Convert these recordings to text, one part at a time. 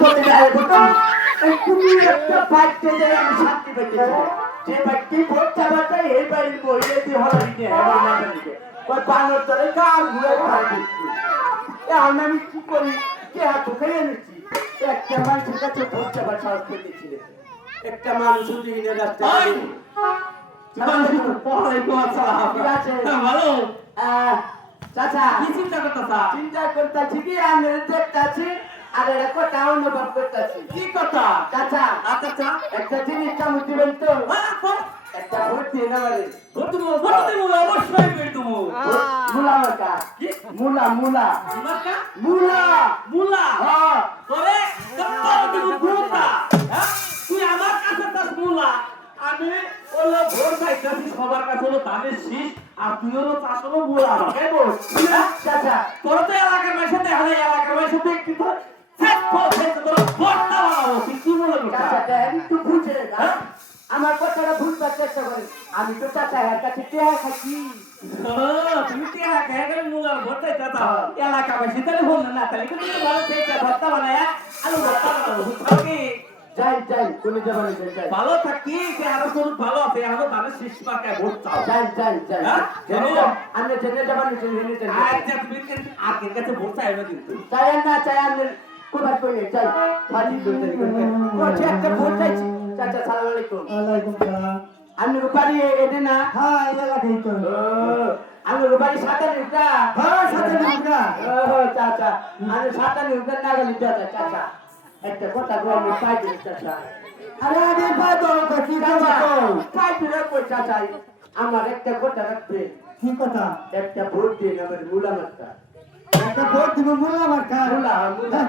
চলে যায় বুঝুন তুমি একটা বাড়িতে যাই আমি শান্তি পেয়েছি যে ব্যক্তি ভোট চালাতে এই বাড়ির বইয়ে দিয়ে হলাই নিয়ে এবার না বলিকে ওই বানর তোরে গাল ঘুরে খাই দিচ্ছি আমি কি করি কে হাত খেয়ে নিচ্ছি একটা মানুষের কাছে ভোট চাবার সাহস করে দিচ্ছিল একটা মানুষ যদি হিনে রাস্তা ভালো চাচা কি চিন্তা করতেছা চিন্তা করতেছি কি আমি দেখতেছি আর এটা কথা অনুভব করতেছি কি কথা চাচা আচ্ছা একটা জিনিস কামু দিবেন তো একটা ভোট দিয়ে নেবারে অবশ্যই বের তুমি মুলা মার্কা মুলা মুলা মার্কা মুলা মুলা হ্যাঁ তোরে মুলা তুই আমার কাছে তাস মুলা আমি ওলা ভোর খাইতাছি সবার কাছে হলো ধানের শীষ আর তুই হলো চাষ হলো মুলা কে বল চাচা তোর তো এলাকার মেয়ের সাথে হালে এলাকার মেয়ের সাথে একটু তো সেট ফোর্সে তোর ভোটটা বানাবো তুই কি মনে করছিস চাচা একটু বুঝে না আমার কথাটা বুঝবার চেষ্টা করেন আমি তো চাচা এর কাছে টেয়া খাচ্ছি তুমি কি এলাকা এখানে মুলার ভোটটা চাচা এলাকা মেয়ের সাথে বল না তাহলে কিন্তু ভালো থেকে ভোটটা বানায়া আলু ভোটটা বানাবো বুঝছো যাই যাই কোন যাবেন যাই ভালো থাকি সে আরো তোর ভালো আছে আরো ধানের শীষ পাকায় ভোট চাও যাই যাই যাই আমি জেনে যাবেন জেনে যাই আচ্ছা তুমি আজকের কাছে ভোট চাই না কিন্তু চাই না চাই আমি কোবার কইলে চাই ফাটি করতে করতে একটা ভোট চাইছি চাচা সালাম আলাইকুম ওয়ালাইকুম সালাম আমি রূপারি এনে না হ্যাঁ এই এলাকায় তো আমি রূপারি সাথে নিউটা হ্যাঁ সাথে নিউটা ও চাচা আমি সাথে নিউটা না গেলি চাচা চাচা একটা কথা কই আমি পাই দিই চাচা আরে আগে পাই তো কি কথা পাই দিলে কই চাচা আমার একটা কথা রাখবে কি কথা একটা ভোট দিয়ে আমার মুলা মাত্রা একটা ভোট দিব মুলা মার্কা মুলা মুলা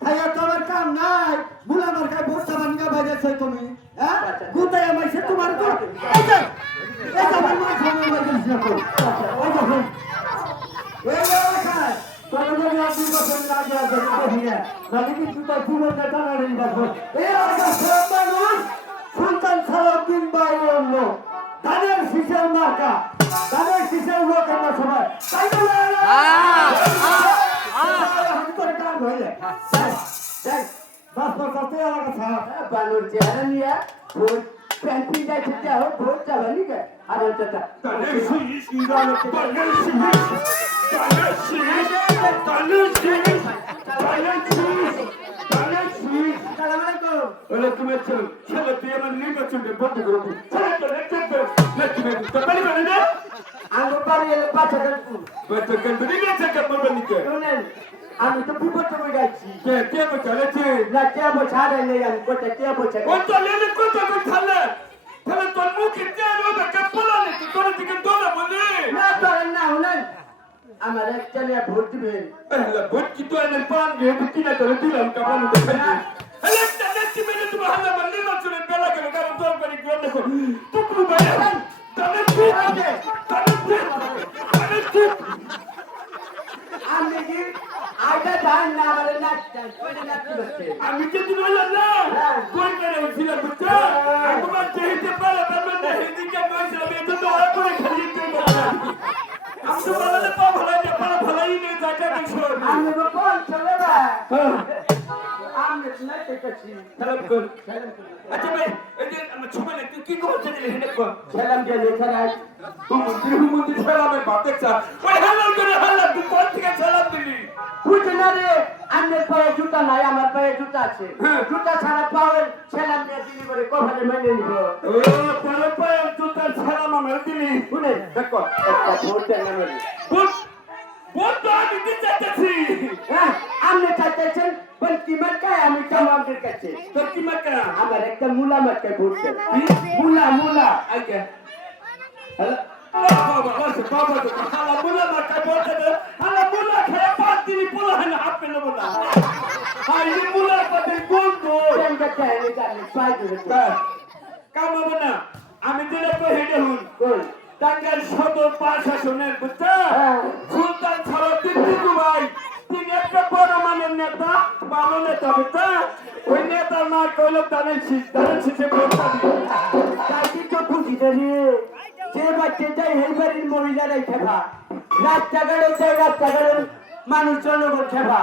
ভাইয়া তোমার কাম নাই মুলা মার্কা ভোট চাবানিয়া বাজাইছ তুমি হ্যাঁ গুতাই আমাইছে তোমার তো এই যে আমার মা খাওয়া বাজাইছ তো ওই দেখো এই এলাকায় তোমাদের আপনি বসে লাগে আছে দেখি না কিন্তু তো পুরোটা টানাড়ি দেখো এই এলাকার সব মানুষ সন্তান ছাড়াও দিন বাইরে অন্য তাদের শিশের মার্কা তাদের শিশের লোক আমরা সবাই তাই বানুর চেহারা নিয়ে ভোট প্যান্টি যাইছে যাও ভোট চালানি কে আরে চাচা আমি তো বিপদ হয়ে যাচ্ছি না টেবো ছাড়ে নেই আমি কোটা টেবো ছাড়ে না করেন না হলেন আমার একটা নিয়ে ভোট দিবেন আমি কি আইটা ধান না আমার নাচটা কোটা নাচতে বসে আমি যদি বললাম না কোন করে উঠছিলাম বুঝছো একবার যেতে পারে তারপর না এদিকে বসে আমি তো ধরা করে খালি দিতে আমি তো বললে পা ভালো না পা ভালোই নেই জায়গা দেখছো আমি তো কোন চলে বা আমি না দেখছি সালাম কর আচ্ছা ভাই এই যে আমার ছবি না কি করছ দিলে হেনে কর সালাম দিয়ে লেখা রাখ হুমুন্দি সালামের বাপ দেখছা ওই হালাল করে হালাল তুই কোন থেকে সালাম দিলি বুঝে না রে আমার পায়ে জুতা নাই আমার পায়ে জুতা আছে জুতা ছাড়া পাওয়ার সালাম দিয়ে দিলি বলে কখনো মেনে নিব ও পরে পরে জুতার সালাম আমার দিলি শুনে দেখো একটা ভোট দেন আমারে বুঝ বুঝ তো আমি দিতে চাইছি হ্যাঁ আপনি চাইতেছেন বলকি মার্কায় আমি কামাদের কাছে তোর কি মাকা আমার একটা মুলা মার্কায় ভোট দেন মুলা মুলা আগে বাবা বাবা বাবা তো হালা মুলা মাকা বলতে দে হালা মুলা খেয়ে পাঁচ দিন পোলা না হাত পেলে বলা আর এই মুলা কত বলবো কেন কথা এনে জানি পাই দিবে কামাবো না আমি দিলে তো হেডে হুন কই টাঙ্গাইল সদর প্রশাসনের বুঝছো সুলতান ছাড়া তিনটু ভাই তিনি একটা বড় মানের নেতা ভালো নেতা বুঝছো ওই নেতা না কইলো তাদের শীষে ভোটটা দিবে তাই তো খুশি রে যে বাচ্চা যাই এই বাড়ির মহিলারাই খেবা রাস্তাঘাটে যাই রাস্তাঘাটের মানুষ জনগণ খেবা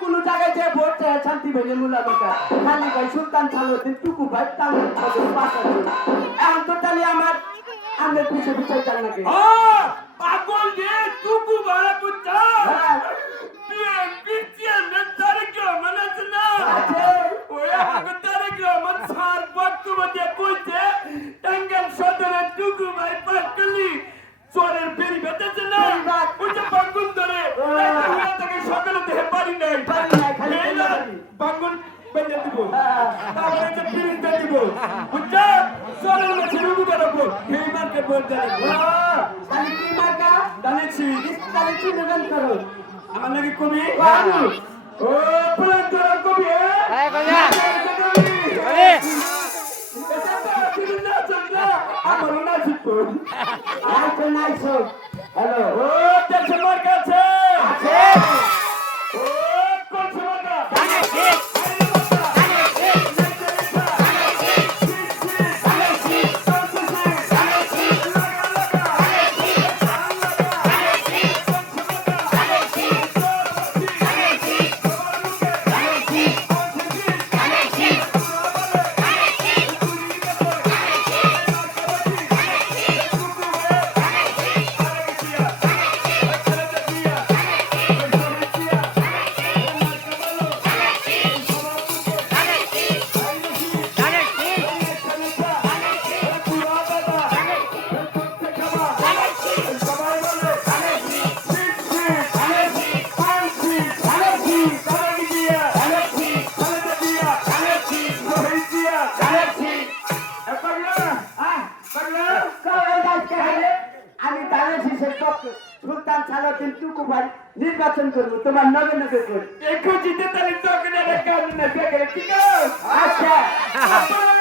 কোনো জায়গায় যে ভোট চায় শান্তি ভাইলে মুলা বাঁকা খালি ভাই সুলতান সালাউদ্দিন টুকু ভাই টাঙ্গের খবর পাঠাচ্ছি এখন তো তাহলে আমার আমের পিছে পিছে চাল নাকি পাগল যে টুকু ভাড়া বুঝছা বিএনপি চেয়ারম্যান তারেক রহমান আছে না ওই আগে তারেক রহমান সার বর্তমানে কইছে টাঙ্গাইল সদরের টুকু ভাই পাটকলি চরের বেরি বেঁধেছে না ওই যে বাঙ্গুন ধরে তাকে সকালে দেখে পারি নাই বাঙ্গুন বেঁধে দিব তারপরে যে পিরিন বেঁধে দিব বুঝছা চরের মাঝে রুগু বেরোবো সেই মার্কে ভোট দেয় তাহলে কি মার্কা জানেছি তাহলে কি নেবেন করো আমার নাকি কবি আমি ও প্লান করার কবি এই কইয়া আমারও না শিখবো আইছো নাইছো হ্যালো ও দেশে মার কাছে আছে ও কোন সমাজা আমি দানের শীষের পক্ষে সুলতান সালাউদ্দিন টুকু ভাই নির্বাচন করবো তোমার নগে নগে করে একটু জিতে তাহলে তো কেন কাজ না ঠিক আছে আচ্ছা